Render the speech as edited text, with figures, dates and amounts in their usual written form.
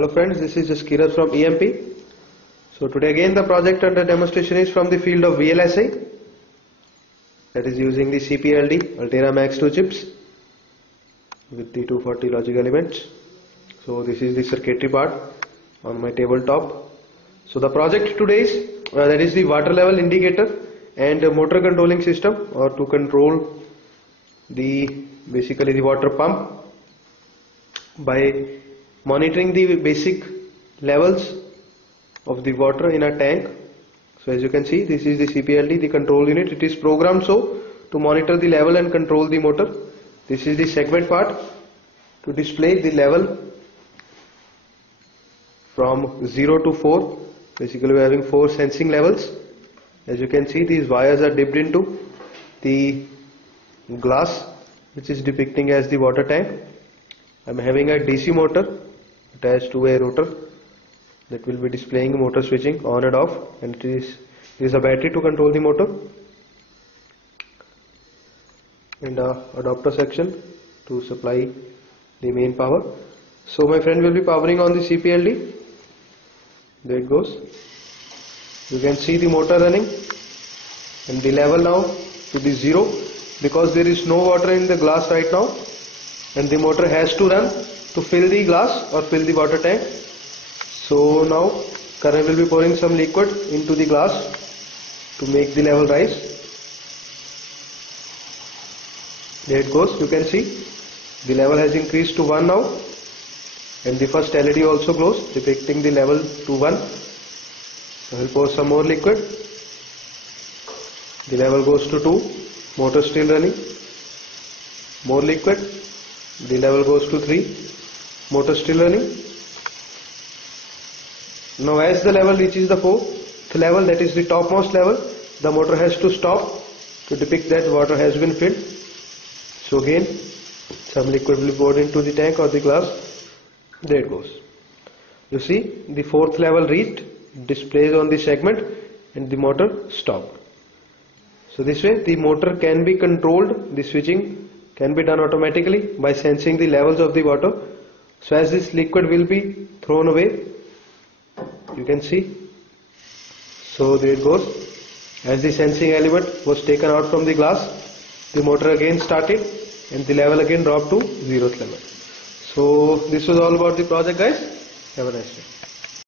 Hello friends, this is Jaskirat from EMP. So today again the project under demonstration is from the field of VLSI, that is using the CPLD Altera Max 2 chips with the 240 logic elements. So this is the circuitry part on my tabletop. So the project today is that is the water level indicator and motor controlling system, or to control the basically the water pump by monitoring the basic levels of the water in a tank. So as you can see, this is the CPLD, the control unit. It is programmed so to monitor the level and control the motor. This is the segment part to display the level from 0 to 4. Basically we are having 4 sensing levels. As you can see, these wires are dipped into the glass which is depicting as the water tank. I am having a DC motor attached to a rotor that will be displaying motor switching on and off, and it is a battery to control the motor, and a adapter section to supply the main power. So my friend will be powering on the CPLD. There it goes. You can see the motor running and the level now to be 0 because there is no water in the glass right now, and the motor has to run to fill the glass or fill the water tank. So now current will be pouring some liquid into the glass to make the level rise. There it goes. You can see the level has increased to 1 now, and the first LED also glows depicting the level to 1. So I will pour some more liquid. The level goes to 2. Motor still running. More liquid. The level goes to 3. Motor still running. Now as the level reaches the 4th level, that is the topmost level, the motor has to stop to depict that water has been filled. So again some liquid will be poured into the tank or the glass. There it goes. You see the 4th level reached, displays on the segment, and the motor stopped. So this way the motor can be controlled, the switching can be done automatically by sensing the levels of the water. So as this liquid will be thrown away, you can see, so there it goes. As the sensing element was taken out from the glass, the motor again started and the level again dropped to 0th level. So this was all about the project, guys. Have a nice day.